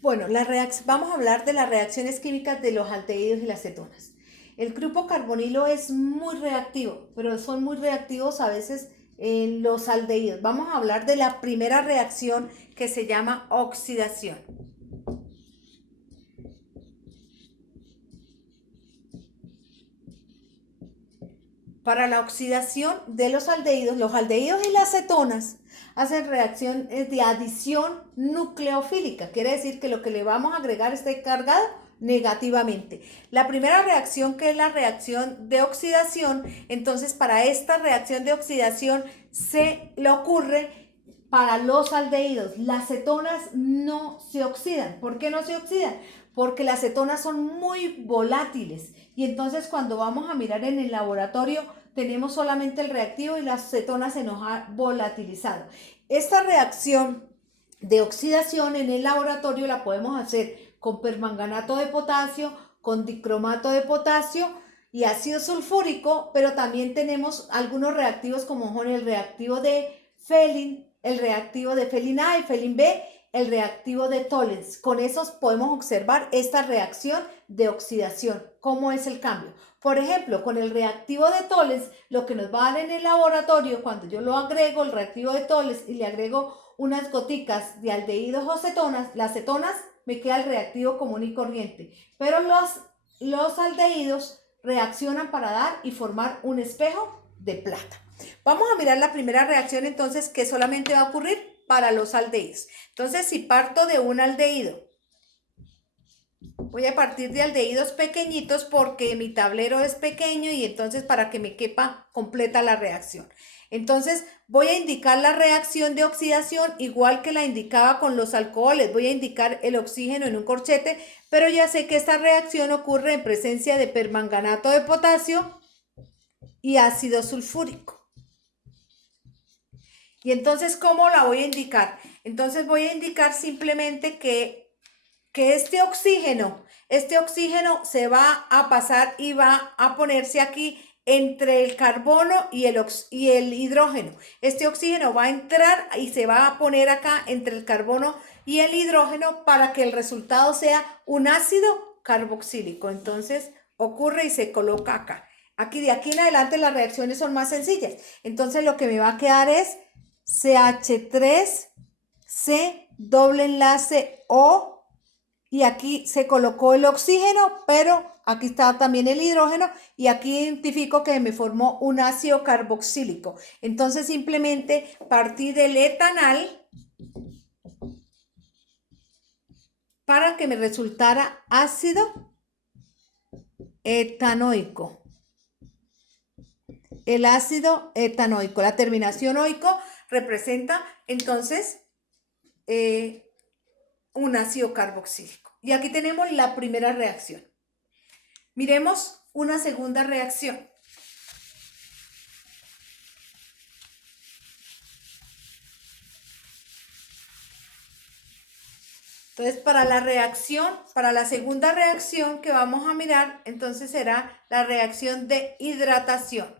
Bueno, vamos a hablar de las reacciones químicas de los aldehídos y las cetonas. El grupo carbonilo es muy reactivo, pero son muy reactivos a veces en los aldehídos. Vamos a hablar de la primera reacción que se llama oxidación. Para la oxidación de los aldehídos y las cetonas hacen reacción de adición nucleofílica. Quiere decir que lo que le vamos a agregar está cargado negativamente. La primera reacción, que es la reacción de oxidación, entonces para esta reacción de oxidación se le ocurre para los aldehídos. Las cetonas no se oxidan. ¿Por qué no se oxidan? Porque las cetonas son muy volátiles y entonces cuando vamos a mirar en el laboratorio tenemos solamente el reactivo y las cetonas se nos ha volatilizado. Esta reacción de oxidación en el laboratorio la podemos hacer con permanganato de potasio, con dicromato de potasio y ácido sulfúrico, pero también tenemos algunos reactivos como son el reactivo de Felin, el reactivo de Felin A y Felin B, el reactivo de Tollens. Con esos podemos observar esta reacción de oxidación. ¿Cómo es el cambio? Por ejemplo, con el reactivo de Tollens, lo que nos va a dar en el laboratorio, cuando yo lo agrego, el reactivo de Tollens, y le agrego unas goticas de aldehídos o cetonas, las cetonas me queda el reactivo común y corriente. Pero los aldehídos reaccionan para dar y formar un espejo de plata. Vamos a mirar la primera reacción entonces, que solamente va a ocurrir para los aldehídos. Entonces, si parto de un aldehído, voy a partir de aldehídos pequeñitos porque mi tablero es pequeño y entonces para que me quepa completa la reacción. Entonces voy a indicar la reacción de oxidación igual que la indicaba con los alcoholes. Voy a indicar el oxígeno en un corchete, pero ya sé que esta reacción ocurre en presencia de permanganato de potasio y ácido sulfúrico. Y entonces, ¿cómo la voy a indicar? Entonces voy a indicar simplemente que este oxígeno se va a pasar y va a ponerse aquí entre el carbono y el hidrógeno. Este oxígeno va a entrar y se va a poner acá entre el carbono y el hidrógeno para que el resultado sea un ácido carboxílico. Entonces ocurre y se coloca acá. Aquí, de aquí en adelante las reacciones son más sencillas. Entonces lo que me va a quedar es CH3C doble enlace O, y aquí se colocó el oxígeno, pero aquí está también el hidrógeno y aquí identifico que me formó un ácido carboxílico. Entonces simplemente partí del etanal para que me resultara ácido etanoico. El ácido etanoico, la terminación oico representa entonces un ácido carboxílico. Y aquí tenemos la primera reacción. Miremos una segunda reacción. Entonces, para la segunda reacción que vamos a mirar, entonces será la reacción de hidratación.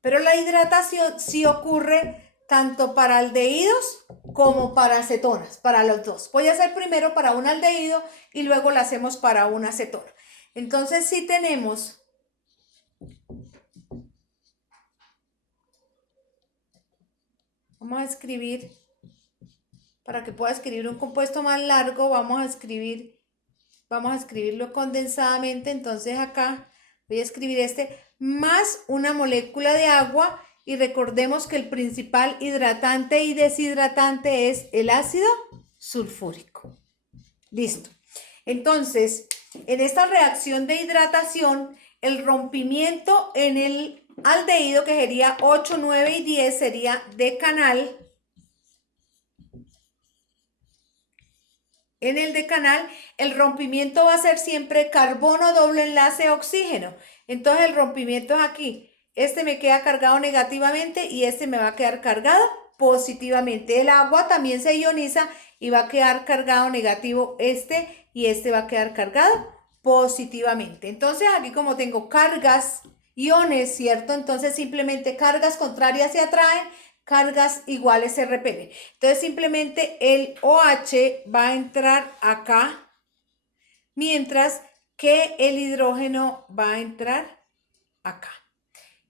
Pero la hidratación sí ocurre tanto para aldehídos como para cetonas, para los dos. Voy a hacer primero para un aldehído y luego la hacemos para una cetona. Entonces, si tenemos vamos a escribir, para que pueda escribir un compuesto más largo, vamos a escribirlo condensadamente. Entonces acá voy a escribir más una molécula de agua, y recordemos que el principal hidratante y deshidratante es el ácido sulfúrico. Listo. Entonces, en esta reacción de hidratación, el rompimiento en el aldehído, que sería 8, 9 y 10, sería decanal. En el decanal, el rompimiento va a ser siempre carbono doble enlace oxígeno. Entonces el rompimiento es aquí. Este me queda cargado negativamente y este me va a quedar cargado positivamente. El agua también se ioniza y va a quedar cargado negativo y este va a quedar cargado positivamente. Entonces aquí, como tengo cargas, iones, ¿cierto? Entonces simplemente cargas contrarias se atraen, cargas iguales se repelen. Entonces simplemente el OH va a entrar acá, mientras que el hidrógeno va a entrar acá.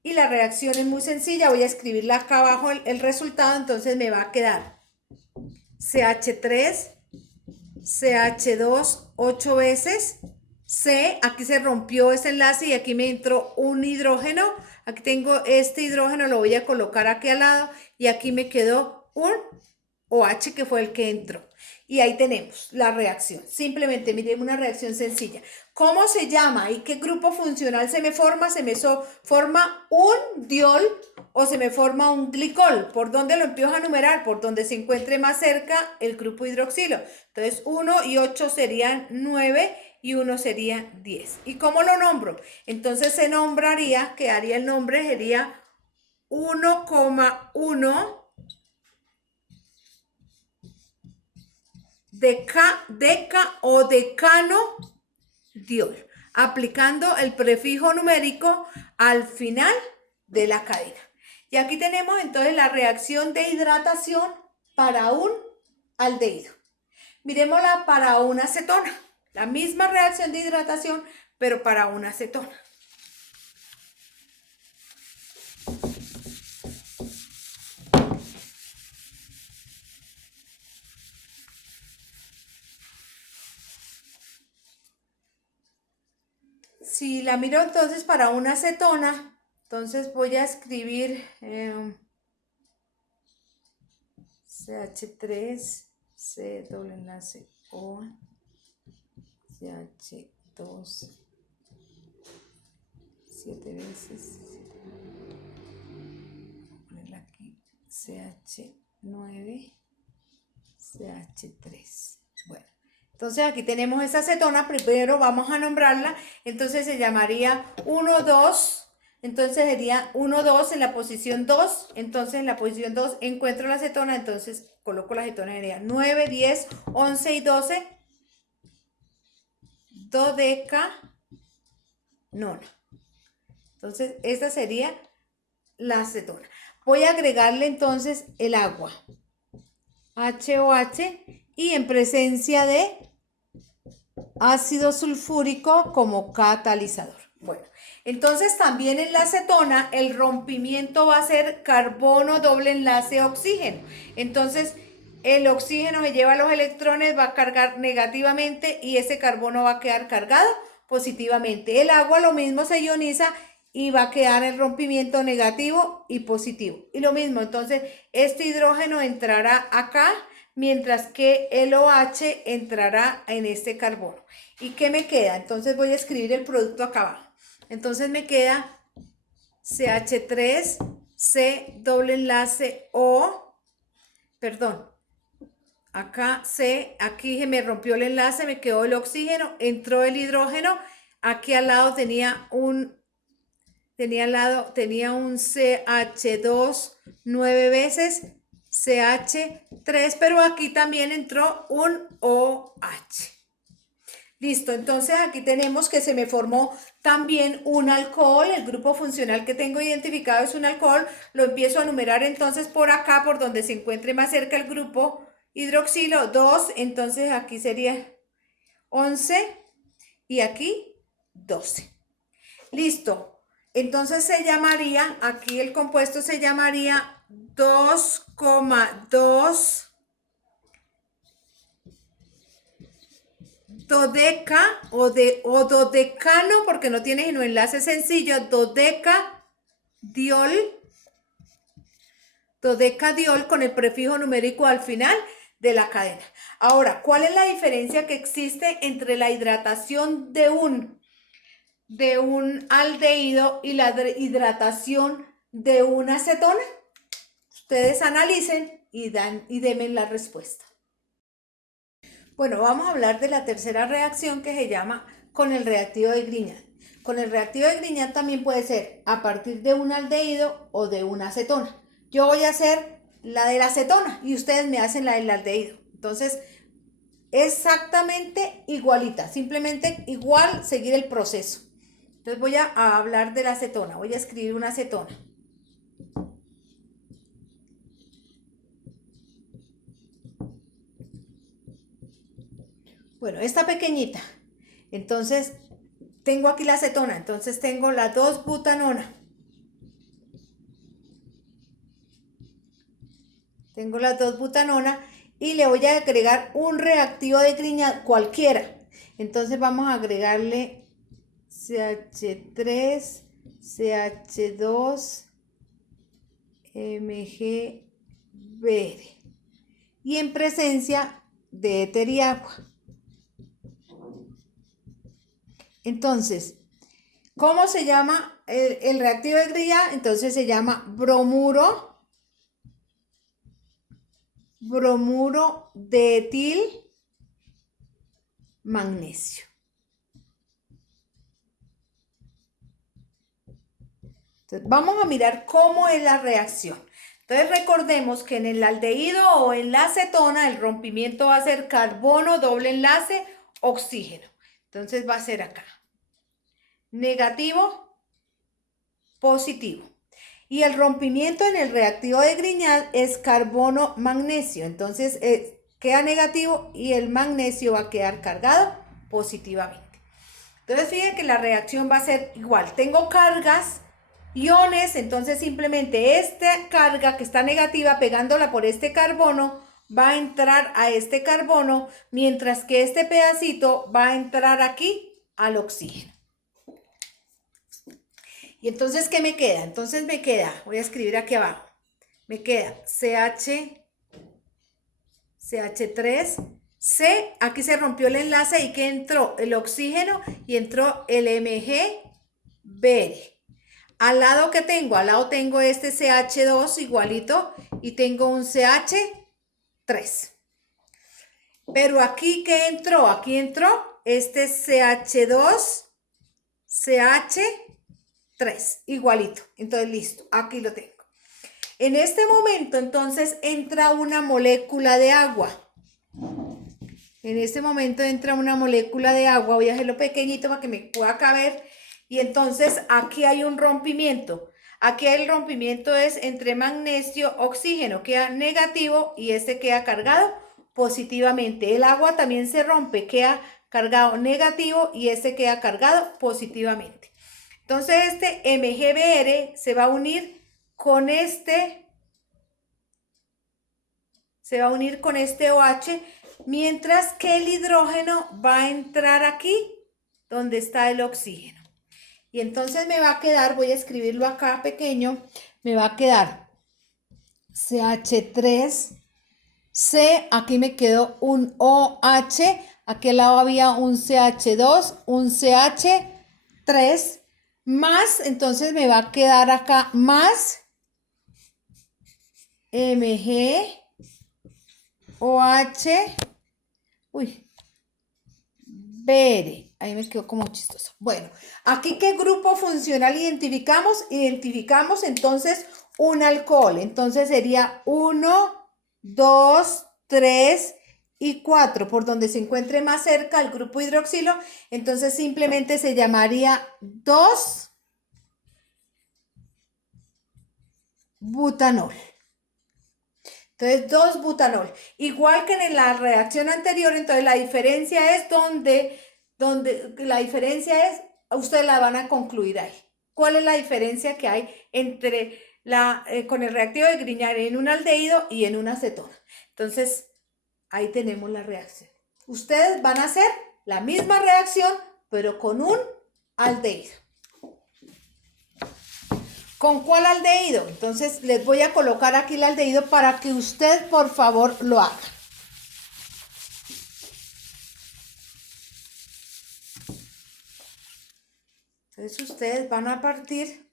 Y la reacción es muy sencilla, voy a escribirla acá abajo el resultado, entonces me va a quedar CH3, CH2, 8 veces, C, aquí se rompió ese enlace y aquí me entró un hidrógeno, aquí tengo este hidrógeno, lo voy a colocar aquí al lado y aquí me quedó un OH que fue el que entró. Y ahí tenemos la reacción. Simplemente miren una reacción sencilla. ¿Cómo se llama y qué grupo funcional se me forma? Se me forma un diol o se me forma un glicol. ¿Por dónde lo empiezo a numerar? Por donde se encuentre más cerca el grupo hidroxilo. Entonces 1 y 8 serían 9 y 1 sería 10. ¿Y cómo lo nombro? Entonces se nombraría, quedaría el nombre, sería 1,1 deca o decano diol, aplicando el prefijo numérico al final de la cadena. Y aquí tenemos entonces la reacción de hidratación para un aldehído. Miremosla para una acetona. La misma reacción de hidratación, pero para una acetona. Si la miro entonces para una acetona, entonces voy a escribir CH3, C doble enlace O, CH2, 7 veces, ponerla aquí, CH9, CH3. Bueno, entonces aquí tenemos esta acetona, primero vamos a nombrarla, entonces se llamaría 1, 2, entonces sería 1, 2 en la posición 2, entonces en la posición 2 encuentro la acetona, entonces coloco la acetona, sería 9, 10, 11 y 12, dodeca nona. Entonces esta sería la acetona. Voy a agregarle entonces el agua, HOH, y en presencia de ácido sulfúrico como catalizador. Bueno, entonces también en la acetona el rompimiento va a ser carbono doble enlace oxígeno. Entonces el oxígeno que lleva los electrones va a cargar negativamente y ese carbono va a quedar cargado positivamente. El agua lo mismo se ioniza y va a quedar el rompimiento negativo y positivo. Y lo mismo, entonces este hidrógeno entrará acá, mientras que el OH entrará en este carbono. ¿Y qué me queda? Entonces voy a escribir el producto acá abajo. Entonces me queda CH3, C doble enlace O, perdón, acá C, aquí se me rompió el enlace, me quedó el oxígeno, entró el hidrógeno, aquí al lado tenía un CH2 9 veces, CH3, pero aquí también entró un OH. Listo, entonces aquí tenemos que se me formó también un alcohol, el grupo funcional que tengo identificado es un alcohol, lo empiezo a numerar entonces por acá, por donde se encuentre más cerca el grupo hidroxilo, 2, entonces aquí sería 11 y aquí 12. Listo, entonces se llamaría, aquí el compuesto se llamaría 2,2 dodeca o dodecano, porque no tiene sino enlace sencillo, dodeca diol con el prefijo numérico al final de la cadena. Ahora, ¿cuál es la diferencia que existe entre la hidratación de un aldehído y la hidratación de una acetona? Ustedes analicen y denme la respuesta. Bueno, vamos a hablar de la tercera reacción que se llama con el reactivo de Grignard. Con el reactivo de Grignard también puede ser a partir de un aldehído o de una acetona. Yo voy a hacer la de la acetona y ustedes me hacen la del aldehído. Entonces, exactamente igualita, simplemente igual seguir el proceso. Entonces voy a hablar de la acetona, voy a escribir una acetona. Bueno, esta pequeñita. Entonces, tengo aquí la acetona. Entonces, tengo la 2-butanona. Tengo la 2-butanona y le voy a agregar un reactivo de Grignard cualquiera. Entonces, vamos a agregarle CH3, CH2, MgBr. Y en presencia de éter y agua. Entonces, ¿cómo se llama el reactivo de Grignard? Entonces se llama bromuro de etil magnesio. Entonces, vamos a mirar cómo es la reacción. Entonces recordemos que en el aldehído o en la acetona el rompimiento va a ser carbono, doble enlace, oxígeno. Entonces va a ser acá. Negativo, positivo. Y el rompimiento en el reactivo de Grignard es carbono, magnesio. Entonces queda negativo y el magnesio va a quedar cargado positivamente. Entonces fíjense que la reacción va a ser igual. Tengo cargas, iones, entonces simplemente esta carga que está negativa pegándola por este carbono va a entrar a este carbono, mientras que este pedacito va a entrar aquí al oxígeno. Y entonces, ¿qué me queda? Entonces me queda, voy a escribir aquí abajo, me queda CH3, C, aquí se rompió el enlace y que entró el oxígeno y entró el MgBr. Al lado que tengo, al lado tengo este CH2 igualito y tengo un CH3. Pero aquí ¿qué entró? Aquí entró este CH2, CH3, igualito. Entonces listo, aquí lo tengo. En este momento entonces entra una molécula de agua. En este momento entra una molécula de agua, voy a hacerlo pequeñito para que me pueda caber. Y entonces aquí hay un rompimiento. Aquí el rompimiento es entre magnesio, oxígeno, queda negativo y este queda cargado positivamente. El agua también se rompe, queda cargado negativo y este queda cargado positivamente. Entonces este MgBr se va a unir con este, OH, mientras que el hidrógeno va a entrar aquí donde está el oxígeno. Y entonces me va a quedar, voy a escribirlo acá pequeño, me va a quedar CH3, C, aquí me quedó un OH, aquí al lado había un CH2, un CH3, más, entonces me va a quedar acá más MgOH, Br, ahí me quedó como chistoso. Bueno, aquí ¿qué grupo funcional identificamos? Identificamos entonces un alcohol. Entonces sería 1, 2, 3 y 4. Por donde se encuentre más cerca el grupo hidroxilo, entonces simplemente se llamaría 2-butanol. Entonces, 2-butanol. Igual que en la reacción anterior, entonces la diferencia es ustedes la van a concluir ahí. ¿Cuál es la diferencia que hay entre con el reactivo de Grignard en un aldehído y en una acetona? Entonces, ahí tenemos la reacción. Ustedes van a hacer la misma reacción, pero con un aldehído. ¿Con cuál aldehído? Entonces les voy a colocar aquí el aldehído para que usted por favor lo haga. Entonces ustedes van a partir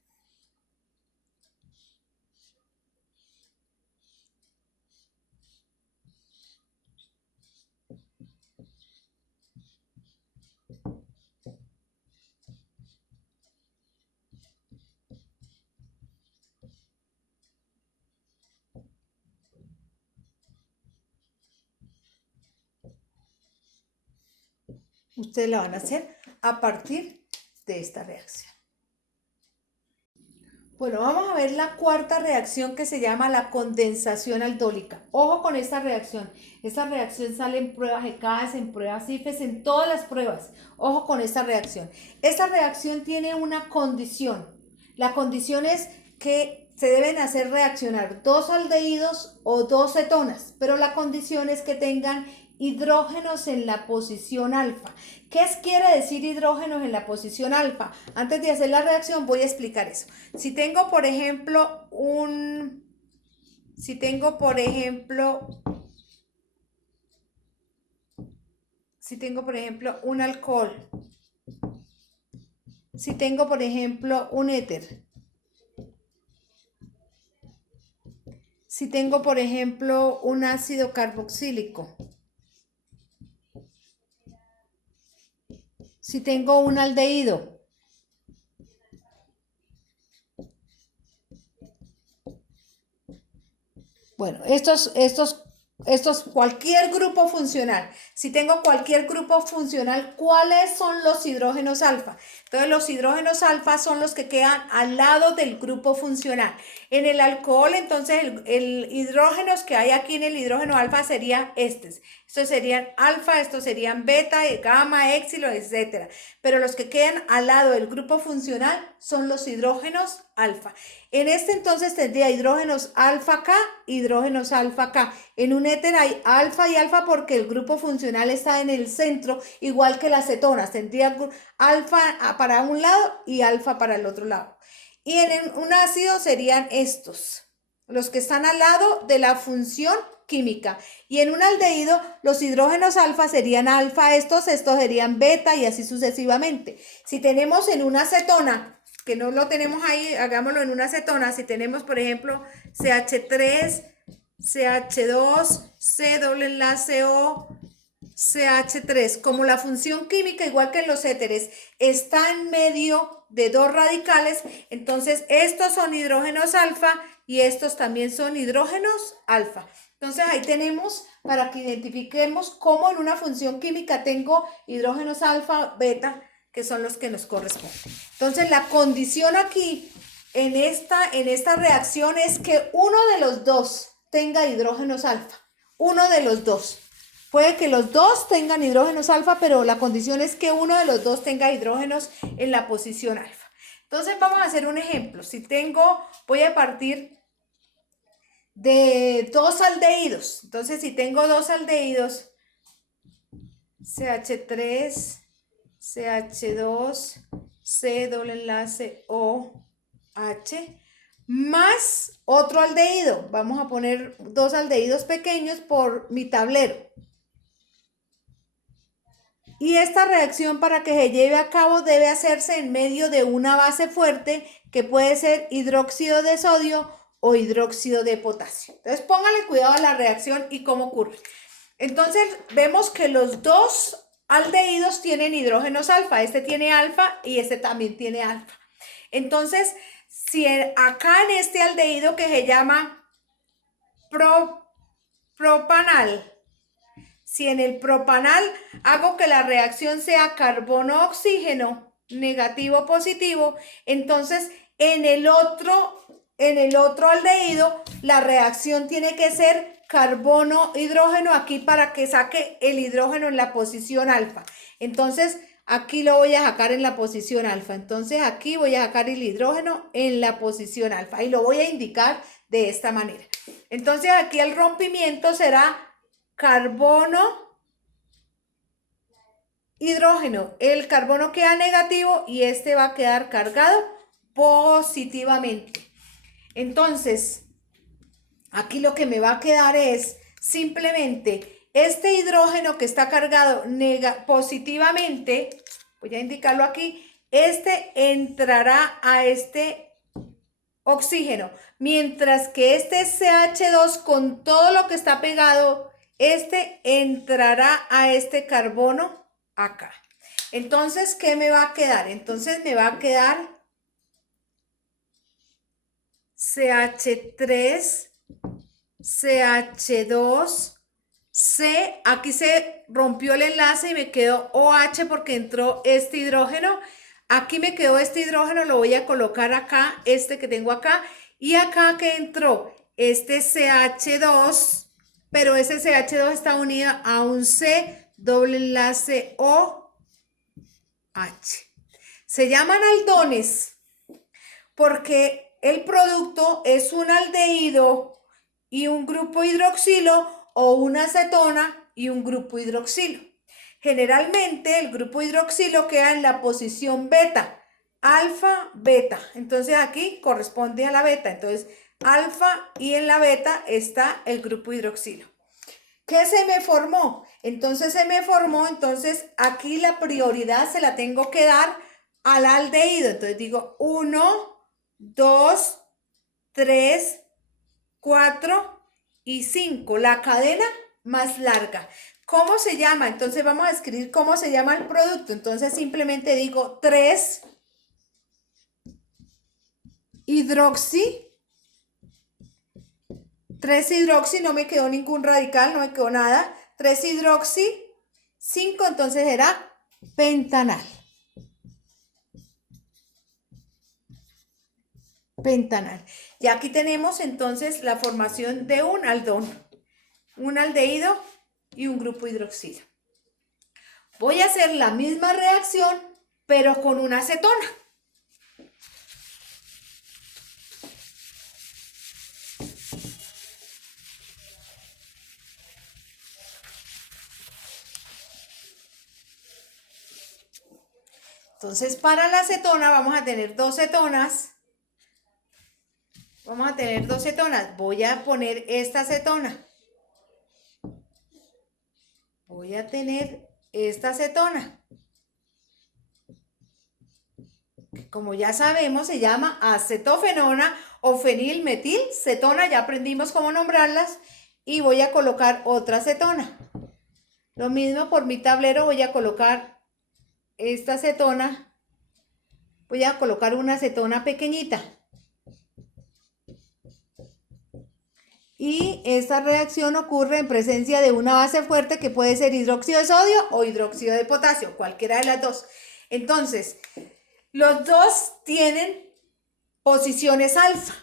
ustedes la van a hacer a partir de esta reacción. Bueno, vamos a ver la cuarta reacción que se llama la condensación aldólica. Ojo con esta reacción. Esta reacción sale en pruebas ECAS, en pruebas IFES, en todas las pruebas. Ojo con esta reacción. Esta reacción tiene una condición. La condición es que se deben hacer reaccionar dos aldehídos o dos cetonas, pero la condición es que tengan hidrógenos en la posición alfa. ¿Qué quiere decir hidrógenos en la posición alfa? Antes de hacer la reacción voy a explicar eso. Si tengo, por ejemplo, un alcohol, si tengo, por ejemplo, un éter, si tengo, por ejemplo, un ácido carboxílico, si tengo un aldehído, bueno, cualquier grupo funcional. Si tengo cualquier grupo funcional, ¿cuáles son los hidrógenos alfa? Entonces, los hidrógenos alfa son los que quedan al lado del grupo funcional. En el alcohol, entonces, el hidrógenos que hay aquí en el hidrógeno alfa serían estos. Estos serían alfa, estos serían beta, gamma, éxilo, etcétera. Pero los que quedan al lado del grupo funcional son los hidrógenos alfa. En este entonces tendría hidrógenos alfa K, hidrógenos alfa K. En un éter hay alfa y alfa porque el grupo funcional está en el centro, igual que las cetonas. Tendría alfa para un lado y alfa para el otro lado. Y en un ácido serían estos, los que están al lado de la función química. Y en un aldehído, los hidrógenos alfa serían alfa, estos serían beta y así sucesivamente. Si tenemos en una acetona, que no lo tenemos ahí, hagámoslo en una acetona. Si tenemos, por ejemplo, CH3, CH2, C doble enlace O, CH3, como la función química, igual que en los éteres, está en medio de dos radicales, entonces estos son hidrógenos alfa y estos también son hidrógenos alfa. Entonces ahí tenemos para que identifiquemos cómo en una función química tengo hidrógenos alfa, beta, que son los que nos corresponden. Entonces la condición aquí en esta reacción es que uno de los dos tenga hidrógenos alfa. Uno de los dos. Puede que los dos tengan hidrógenos alfa, pero la condición es que uno de los dos tenga hidrógenos en la posición alfa. Entonces vamos a hacer un ejemplo. Voy a partir de dos aldehídos. Entonces si tengo dos aldehídos, CH3, CH2, C doble enlace OH, más otro aldehído. Vamos a poner dos aldehídos pequeños por mi tablero. Y esta reacción, para que se lleve a cabo, debe hacerse en medio de una base fuerte que puede ser hidróxido de sodio o hidróxido de potasio. Entonces póngale cuidado a la reacción y cómo ocurre. Entonces vemos que los dos aldehídos tienen hidrógenos alfa. Este tiene alfa y este también tiene alfa. Entonces, si acá en este aldehído que se llama propanal, si en el propanal hago que la reacción sea carbono-oxígeno, negativo positivo, entonces en el otro aldehído la reacción tiene que ser carbono-hidrógeno aquí para que saque el hidrógeno en la posición alfa. Entonces aquí lo voy a sacar en la posición alfa. Entonces aquí voy a sacar el hidrógeno en la posición alfa y lo voy a indicar de esta manera. Entonces aquí el rompimiento será carbono, hidrógeno. El carbono queda negativo y este va a quedar cargado positivamente. Entonces, aquí lo que me va a quedar es simplemente este hidrógeno que está cargado positivamente, voy a indicarlo aquí, este entrará a este oxígeno, mientras que este CH2 con todo lo que está pegado, este entrará a este carbono acá. Entonces, ¿qué me va a quedar? Entonces me va a quedar CH3, CH2, C, aquí se rompió el enlace y me quedó OH porque entró este hidrógeno. Aquí me quedó este hidrógeno, lo voy a colocar acá, este que tengo acá, y acá que entró este CH2, pero ese CH2 está unido a un C doble enlace OH. Se llaman aldones porque el producto es un aldehído y un grupo hidroxilo o una acetona y un grupo hidroxilo. Generalmente el grupo hidroxilo queda en la posición beta, alfa, beta. Entonces aquí corresponde a la beta. Entonces alfa y en la beta está el grupo hidroxilo. ¿Qué se me formó? Entonces entonces aquí la prioridad se la tengo que dar al aldehído. Entonces digo 1, 2, 3, 4 y 5. La cadena más larga. ¿Cómo se llama? Entonces vamos a escribir cómo se llama el producto. Entonces simplemente digo 3 hidroxi. 3 hidroxi, no me quedó ningún radical, no me quedó nada. 3 hidroxi, 5, entonces era pentanal. Pentanal. Y aquí tenemos entonces la formación de un aldón, un aldehído y un grupo hidroxilo. Voy a hacer la misma reacción, pero con una acetona. Entonces, para la acetona vamos a tener dos cetonas. Voy a poner esta acetona. Voy a tener esta acetona. Que como ya sabemos, se llama acetofenona o fenilmetilcetona. Ya aprendimos cómo nombrarlas. Y voy a colocar otra acetona. Lo mismo por mi tablero voy a colocar esta acetona, voy a colocar una acetona pequeñita. Y esta reacción ocurre en presencia de una base fuerte que puede ser hidróxido de sodio o hidróxido de potasio, cualquiera de las dos. Entonces, los dos tienen posiciones alfa.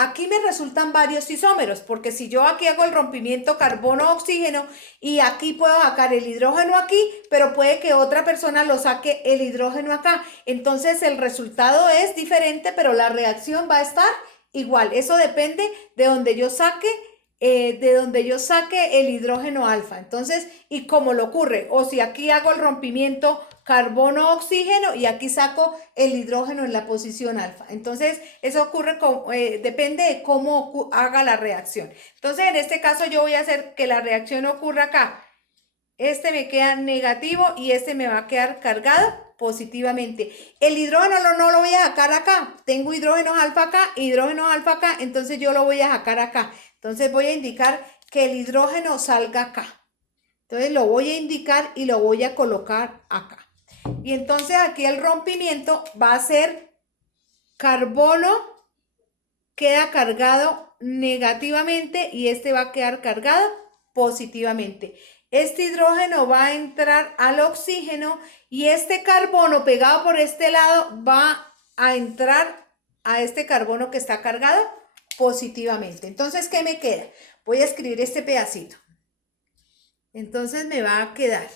Aquí me resultan varios isómeros, porque si yo aquí hago el rompimiento carbono-oxígeno y aquí puedo sacar el hidrógeno aquí, pero puede que otra persona lo saque el hidrógeno acá. Entonces el resultado es diferente, pero la reacción va a estar igual. Eso depende de donde yo saque el hidrógeno alfa. Entonces, y como lo ocurre, o si aquí hago el rompimiento carbono-oxígeno y aquí saco el hidrógeno en la posición alfa. Entonces, eso ocurre, depende de cómo haga la reacción. Entonces, en este caso yo voy a hacer que la reacción ocurra acá. Este me queda negativo y este me va a quedar cargado positivamente. El hidrógeno no lo voy a sacar acá. Tengo hidrógeno alfa acá, entonces yo lo voy a sacar acá. Entonces voy a indicar que el hidrógeno salga acá. Entonces lo voy a indicar y lo voy a colocar acá. Y entonces aquí el rompimiento va a ser carbono, queda cargado negativamente y este va a quedar cargado positivamente. Este hidrógeno va a entrar al oxígeno y este carbono pegado por este lado va a entrar a este carbono que está cargado positivamente. Entonces, ¿qué me queda? Voy a escribir este pedacito. Entonces me va a quedar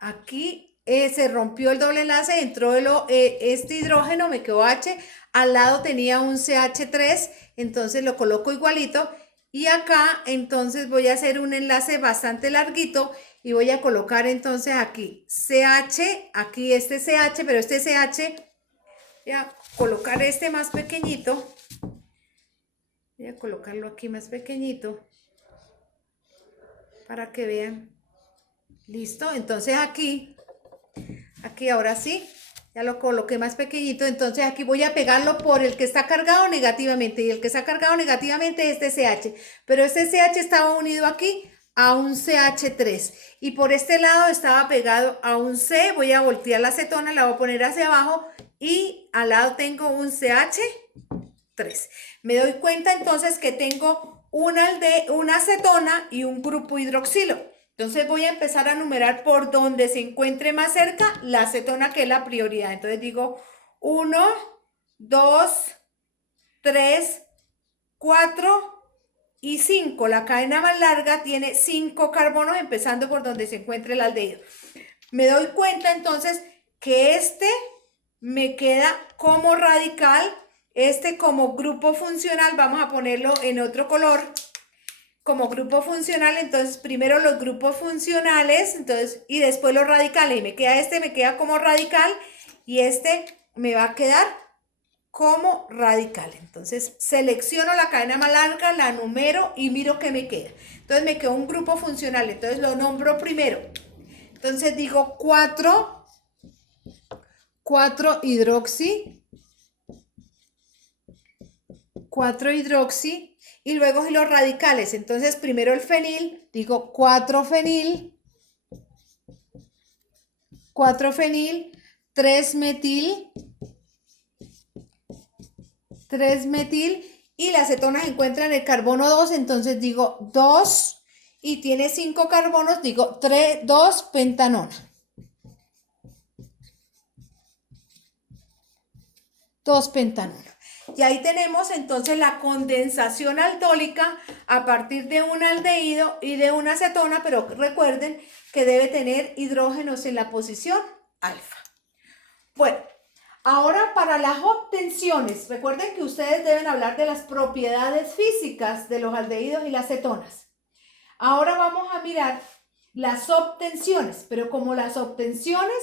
aquí se rompió el doble enlace, entró este hidrógeno, me quedó H, al lado tenía un CH3, entonces lo coloco igualito y acá entonces voy a hacer un enlace bastante larguito y voy a colocar entonces aquí CH, aquí este CH, pero este CH, voy a colocar este más pequeñito, voy a colocarlo aquí más pequeñito para que vean. Listo, entonces aquí ahora sí, ya lo coloqué más pequeñito, entonces aquí voy a pegarlo por el que está cargado negativamente y el que está cargado negativamente es este CH, pero este CH estaba unido aquí a un CH3 y por este lado estaba pegado a un C, voy a voltear la acetona, la voy a poner hacia abajo y al lado tengo un CH3. Me doy cuenta entonces que tengo una acetona y un grupo hidroxilo. Entonces voy a empezar a numerar por donde se encuentre más cerca la acetona, que es la prioridad. Entonces digo 1, 2, 3, 4 y 5. La cadena más larga tiene 5 carbonos, empezando por donde se encuentre el aldehído. Me doy cuenta entonces que este me queda como radical, este como grupo funcional, vamos a ponerlo en otro color, como grupo funcional. Entonces primero los grupos funcionales, entonces, y después los radicales, y me queda este, me queda como radical, y este me va a quedar como radical. Entonces selecciono la cadena más larga, la numero y miro qué me queda. Entonces me quedó un grupo funcional, entonces lo nombro primero. Entonces digo 4 hidroxi, 4 hidroxi, y luego los radicales. Entonces primero el fenil, digo 4 fenil, 4 fenil, 3 metil, 3 metil, y la acetona se encuentra en el carbono 2, entonces digo 2, y tiene 5 carbonos, digo 2 pentanona. 2 pentanona. Y ahí tenemos entonces la condensación aldólica a partir de un aldehído y de una acetona, pero recuerden que debe tener hidrógenos en la posición alfa. Bueno, ahora para las obtenciones, recuerden que ustedes deben hablar de las propiedades físicas de los aldehídos y las cetonas. Ahora vamos a mirar las obtenciones, pero como las obtenciones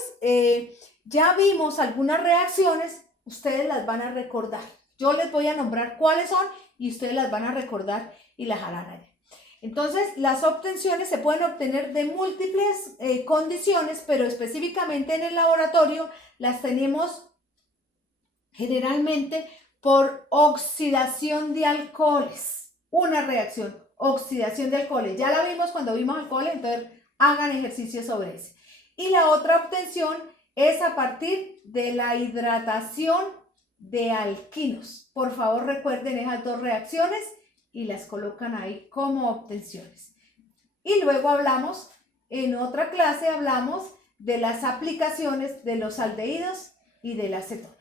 ya vimos algunas reacciones, ustedes las van a recordar. Yo les voy a nombrar cuáles son y ustedes las van a recordar y las harán allá. Entonces, las obtenciones se pueden obtener de múltiples condiciones, pero específicamente en el laboratorio las tenemos generalmente por oxidación de alcoholes. Una reacción, oxidación de alcoholes. Ya la vimos cuando vimos alcoholes, entonces hagan ejercicio sobre eso. Y la otra obtención es a partir de la hidratación de alquinos. Por favor, recuerden esas dos reacciones y las colocan ahí como obtenciones. Y luego hablamos, en otra clase hablamos de las aplicaciones de los aldehídos y de la acetona.